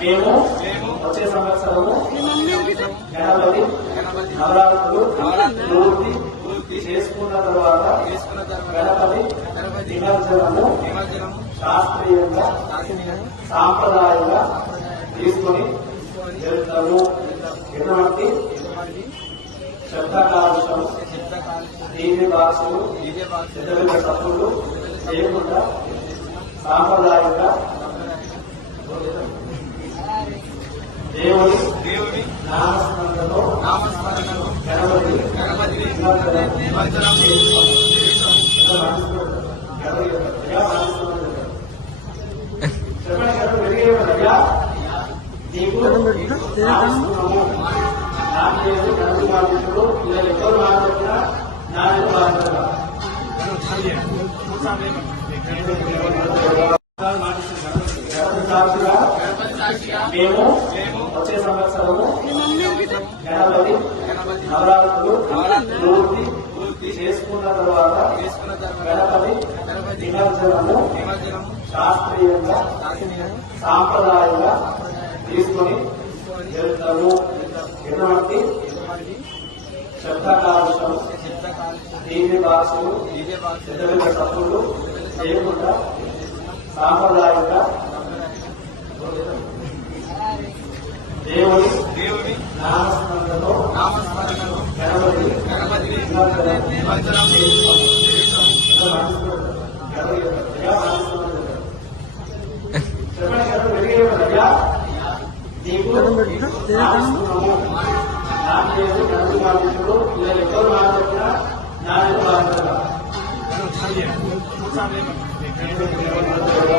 మేము వచ్చే సంవత్సరము గణపతి నవరాత్రులు పూర్తి చేసుకున్న తర్వాత గణపతి నిమజ్జనము శాస్త్రీయంగా సాంప్రదాయంగా తీసుకొని వెళ్తాము. ఎటువంటి శబ్ద కాలుష్యం టీవీ బాక్సులు ఇతరుల తప్పులు చేయకుండా సాంప్రదాయంగా దేవుని దేవుని నామస్మరణతో నామస్మరణలో గణపతి గణపతిని నిమజ్జనం నిమజ్జనం చేస్తాం. గణపతి సాక్షిగా మేము మేము వచ్చే సంవత్సరము గణపతి నవరాత్రులు పూర్తి చేసుకున్న తర్వాత చేసుకున్న గణపతి నిమజ్జనము నిమజ్జనం శాస్త్రీయంగా సాంప్రదాయంగా తీసుకొని వెళ్తాము. ఎటువంటి శబ్ద శబ్ద కాలుష్యం టీవీ బాక్సులు బాక్స్ ఇతరుల తప్పులు చేయకుండా సాంప్రదాయంగా దేవుని దేవుని నామస్మరణతో నామస్మరణలో గణపతి గణపతిని నిమజ్జనం నిమజ్జనం చేస్తాం. చెప్పండి 从下面开